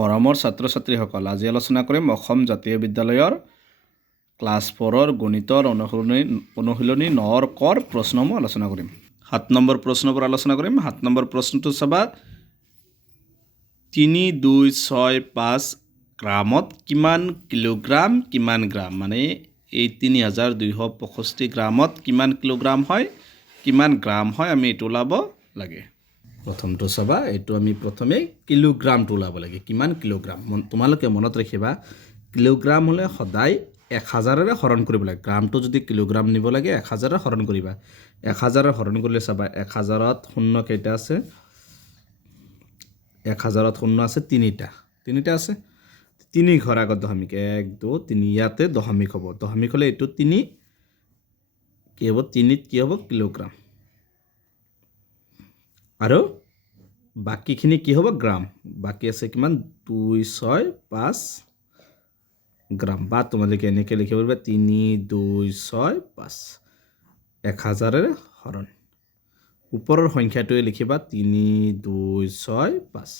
মৰমৰ ছাত্ৰ ছাত্ৰীসকল, আজি আলোচনা কৰিম অসম জাতীয় বিদ্যালয়ৰ ক্লাছ 4 গণিতৰ অনুশীলনী 9 কৰ প্ৰশ্নসমূহ আলোচনা কৰিম। 7 নম্বৰ প্ৰশ্নৰ পৰা আলোচনা কৰিম। 7 নম্বৰ প্ৰশ্নটো চাবা, 3265 গ্ৰামত কিমান কিলোগ্ৰাম কিমান গ্ৰাম, মানে এই 3265 গ্ৰামত কিমান কিলোগ্ৰাম হয় কিমান গ্ৰাম হয় আমি এইটো ওলাব লাগে। প্ৰথমটো চাবা, এইটো আমি প্ৰথমে কিলোগ্ৰামটো ওলাব লাগে, কিমান কিলোগ্ৰাম। তোমালোকে মনত ৰাখিবা, কিলোগ্ৰাম হ'লে সদায় 1000ৰে হৰণ কৰিব লাগে। গ্ৰামটো যদি কিলোগ্ৰাম নিব লাগে 1000ৰে হৰণ কৰিবা। 1000ৰে হৰণ কৰিলে চাবা, 1000ত শূন্য কেইটা আছে? 1000ত শূন্য আছে তিনিটা আছে। 3 ঘৰ আগত দশমিক, 1 2 3, ইয়াতে দশমিক হ'ব। দশমিক হ'লে এইটো 3 কি হ'ব? 3ত কি হ'ব? কিলোগ্ৰাম। আৰু বাকীখিনি কি হ'ব? গ্ৰাম। বাকী আছে কিমান? 265 গ্ৰাম। বা তোমালোকে এনেকৈ লিখিব পাৰিবা 3265 1000ৰে হৰণ। ওপৰৰ সংখ্যাটোৱে লিখিবা 3265।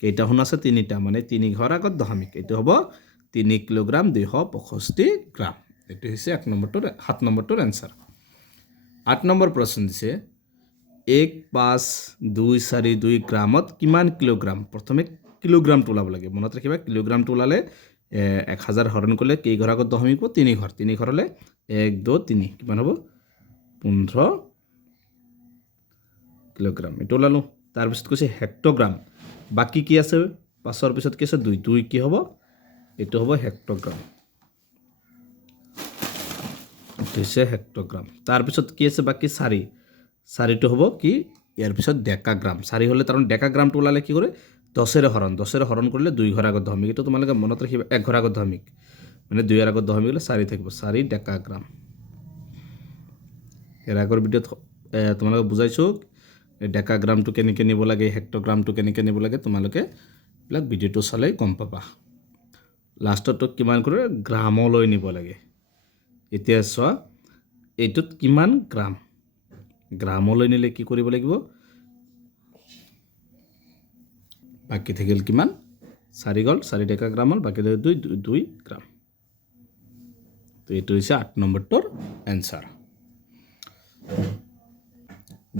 কেইটা শূন্য আছে? 3টা, মানে 3 ঘৰ আগত দশমিক। এইটো হ'ব 3 কিলোগ্ৰাম 265 গ্ৰাম। এইটো হৈছে 7 নম্বৰটোৰ এনচাৰ। 8 নম্বৰ প্ৰশ্ন দিছে, 15242 গ্ৰামত কিমান কিলোগ্ৰাম? প্ৰথমে কিলোগ্ৰামটো ওলাব লাগে। মনত ৰাখিবা, কিলোগ্ৰামটো ওলালে 1000 হৰণ কৰিলে কেই ঘৰ আগত দশমিক হ'ব? 3 ঘৰ। 3 ঘৰ হ'লে 1 2 3 কিমান হ'ব? 15 কিলোগ্ৰাম। এইটো ওলালোঁ। তাৰপিছত কৈছে হেক্টগ্ৰাম। বাকী কি আছে? 5ৰ পিছত কি আছে? 2 কি হ'ব? এইটো হ'ব হেক্টগ্ৰাম। এইটো হৈছে হেক্টগ্ৰাম। তাৰপিছত কি আছে বাকী? 4টো হ'ব কি? ইয়াৰ পিছত ডেকাগ্ৰাম। 4 হ'লে তাৰমানে ডেকাগ্ৰামটো ওলালে কি কৰে? 10ৰে হৰণ কৰিলে 2 ঘৰ আগত দশমিক। এইটো তোমালোকে মনত ৰাখিবা, 1 ঘৰ আগত দশমিক, মানে 2ৰ আগত দশমিক হ'লে 4 থাকিব। 4 ডেকাগ্ৰাম। ইয়াৰ আগৰ ভিডিঅ'ত তোমালোকে বুজাইছোঁ ডেকাগ্ৰামটো কেনেকৈ নিব লাগে, হেক্টগ্ৰামটো কেনেকৈ নিব লাগে। তোমালোকে এইবিলাক ভিডিঅ'টো চালেই গম পাবা। লাষ্টতো কিমান কৰে? গ্ৰামলৈ নিব লাগে। এতিয়া চোৱা, এইটোত কিমান গ্ৰাম? গ্ৰামলৈ নিলে কি কৰিব লাগিব? বাকী থাকিল কিমান? 4 গ'ল, 4 ডেকাগ্ৰাম হ'ল, বাকী থাকিল 2 গ্ৰাম। তো এইটো হৈছে 8 নম্বৰটোৰ এনচাৰ।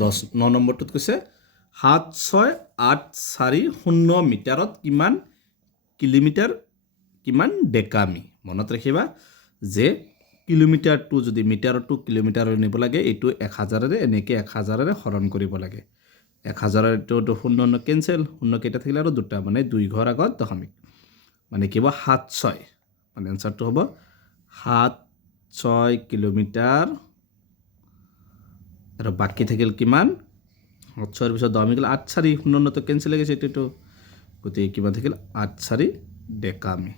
9 নম্বৰটোত কৈছে 7684 মিটাৰত কিমান কিলোমিটাৰ কিমান ডেকামি। মনত ৰাখিবা যে কিলোমিটাৰটো যদি মিটাৰটো কিলোমিটাৰলৈ নিব লাগে, এইটো 1000ৰে এনেকৈ 1000ৰে হৰণ কৰিব লাগে। 1000টো শূন্য কেঞ্চেল, শূন্য কেইটা থাকিলে আৰু 2টা, মানে 2 ঘৰ আগত দশমিক, মানে কি হ'ব? 76, মানে এনচাৰটো হ'ব 76 কিলোমিটাৰ। আৰু বাকী থাকিল কিমান? 76ৰ পিছত দশমিক গ'লে 84, শূন্যটো কেঞ্চেল হৈ গৈছে এইটো, গতিকে কিমান থাকিল? 84 ডেকামি।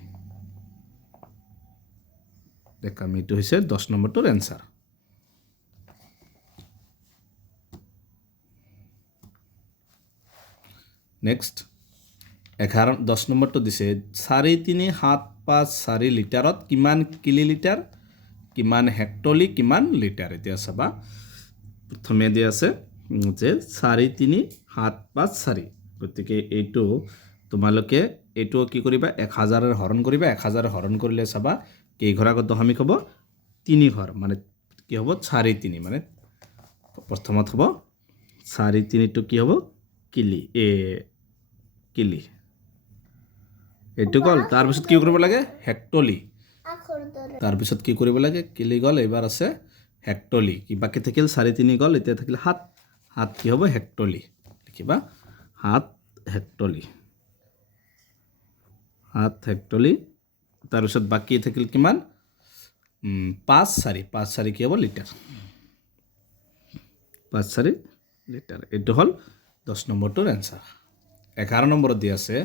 এইটো হৈছে 10 নম্বৰটোৰ এনচাৰ। নেক্সট 10 নম্বৰটো দিছে, 43754 লিটাৰত কিমান কিলোলিটাৰ কিমান হেক্টলি কিমান লিটাৰ। এতিয়া চাবা, প্ৰথমে দিয়া আছে যে 43754, গতিকে এইটো তোমালোকে এইটো কি কৰিবা? 1000ৰে হৰণ কৰিবা। 1000ৰে হৰণ কৰিলে চাবা কেই ঘৰ আগত দশমিক হ'ব? 3 ঘৰ, মানে কি হ'ব? 4×3, মানে প্ৰথমত হ'ব 4×3টো কি হ'ব? কিলি। এইটো গ'ল। তাৰপিছত কি কৰিব লাগে? হেক্টলি। তাৰপিছত কি কৰিব লাগে? কিলি গ'ল, এইবাৰ আছে হেক্টলি। কি বাকী থাকিল? 4×3 গ'ল, এতিয়া থাকিল 7 কি হ'ব? হেক্টলি। লিখিবা 7 হেক্টলি। তাৰপিছত বাকী থাকিল কিমান? 5×4 কি হ'ব? লিটাৰ। 5×4 লিটাৰ। এইটো হ'ল 10 নম্বৰটোৰ এনচাৰ। 11 নম্বৰত দি আছে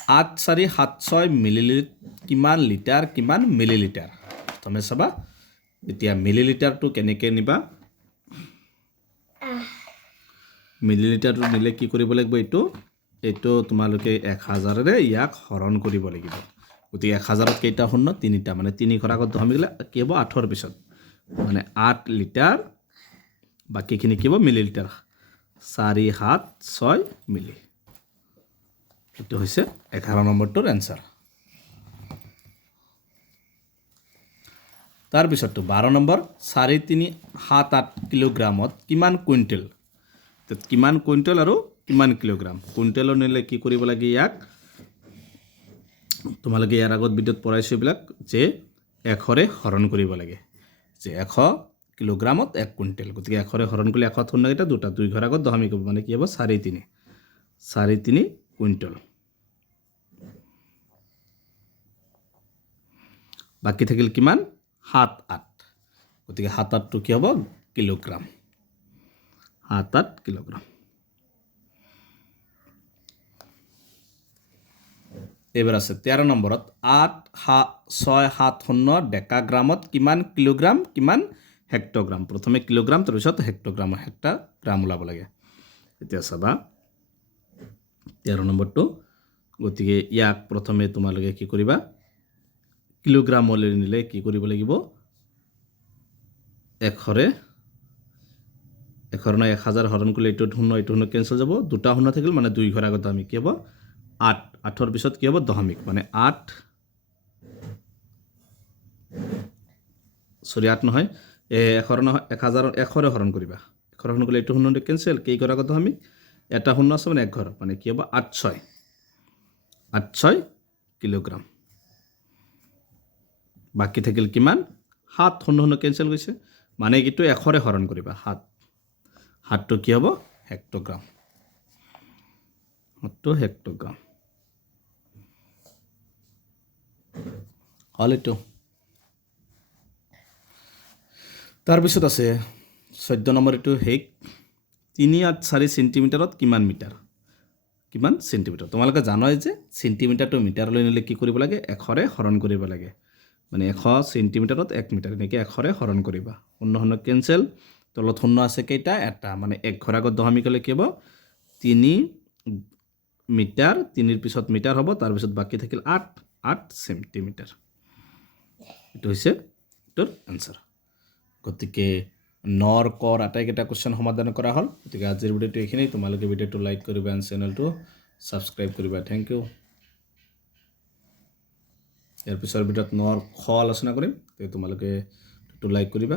8476 মিলিলিটাৰ কিমান লিটাৰ কিমান মিলিলিটাৰ। প্ৰথমে চাবা, এতিয়া মিলিলিটাৰটো কেনেকৈ নিবা? মিলিলিটাৰটো নিলে কি কৰিব লাগিব? এইটো তোমালোকে 1000ৰে ইয়াক হৰণ কৰিব লাগিব। গতিকে 1000ত কেইটা শূন্য? 3টা, মানে 3 ঘৰ আগত দশমিক গ'লে কি হ'ব? 8ৰ পিছত, মানে 8 লিটাৰ। বাকীখিনি কি হ'ব? মিলিলিটাৰ। 476 মিলি। এইটো হৈছে 11 নম্বৰটোৰ এনসাৰ তাৰপিছতটো 12 নম্বৰ 4.378 কিলোগ্ৰামত কিমান কুইণ্টেল কিমান কুইণ্টেল আৰু কিমান কিলোগ্ৰাম কুইণ্টেলৰ নিলে কি কৰিব লাগে ইয়াক তোমালোকে ইয়াৰ আগত ভিডিঅ'ত পঢ়াইছো এইবিলাক যে 100ৰে হৰণ কৰিব লাগে যে 100 কিলোগ্ৰামত 1 কুইণ্টেল গতিকে 100ৰে হৰণ কৰিলে 100 থুন এটা দুটা 2 ঘৰ আগত দশমিক হ'ব মানে কি হ'ব 4.3 কুইণ্টেল বাকি থাকিল কিমান 7-8 গতিকে 7-8 টো কি হ'ব কিলোগ্ৰাম 7-8 কিলোগ্ৰাম এবাৰ আছে 13 নম্বৰত 8.670 ডেকাগ্ৰামত কিমান কিলোগ্ৰাম কিমান হেক্টগ্ৰাম প্ৰথমে কিলোগ্ৰাম তাৰ পিছত হেক্টগ্ৰাম হেক্টগ্ৰাম ওলাব লাগে এতিয়া চাবা 13 নম্বৰটো গতিকে ইয়াক প্ৰথমে তোমালোকে কি কৰিবা কিলোগ্ৰামলৈ নিলে কি কৰিব লাগিব 100ৰে 1000 হৰণ কৰিলে এইটো শূন্য কেনসেল যাব দুটা শূন্য থাকিল মানে 2 ঘৰ আগত আমি কি হ'ব 8 পিছত কি হ'ব দশমিক মানে 8 নহয় 1000ৰে হৰণ কৰিবা 100 হৰণ কৰিলে এইটো শূন্য কেনসেল কেই ঘৰ আগত দশমিক এটা শূন্য আছে মানে 1 ঘৰ মানে কি হ'ব 8-6 কিলোগ্ৰাম বাকি থাকিল কিমান 7 শূন্য কেনসেল গৈছে মানে কিটো 100ৰে হৰণ কৰিবা 7 টো কি হ'ব হেক্টগ্ৰাম হেক্টগ্ৰাম হল এইটো তাৰপিছত আছে 14 নম্বৰ এইটো হেক 384 সেন্টিমিটাৰত কিমান মিটাৰ কিমান সেন্টিমিটাৰ তোমালোকে জানাই যে সেন্টিমিটাৰটো মিটাৰলৈ নিলে কি কৰিব লাগে 100ৰে হৰণ কৰিব লাগে মানে 100 সেন্টিমিটাৰত 1 মিটাৰ নেকি 100ৰে হৰণ কৰিবা শূন্য কেনসেল তলত শূন্য আছে কেইটা এটা মানে 1 ঘৰ আগত দশমিক হ'লে কি হ'ব 3 মিটাৰ 3 ৰ পিছত মিটাৰ হ'ব তাৰ পিছত বাকি থাকিল 8 সেন্টিমিটাৰ এটো হৈছে এটোৰ আনসাৰ গতিকে নৰ কৰ আটাইকেইটা কোশ্চেন সমাধান কৰা হ'ল গতিকে আজিৰ ভিডিঅ'টো এইখিনি তোমালোকে ভিডিঅ'টো লাইক কৰিবা আৰু চেনেলটো সাবস্ক্ৰাইব কৰিবা থ্যাংক ইউ ইয়াৰ পিছৰ ভিডিঅ'ত নৰ খ আলোচনা কৰিম তোমালোকে ভিডিঅ'টো লাইক কৰিবা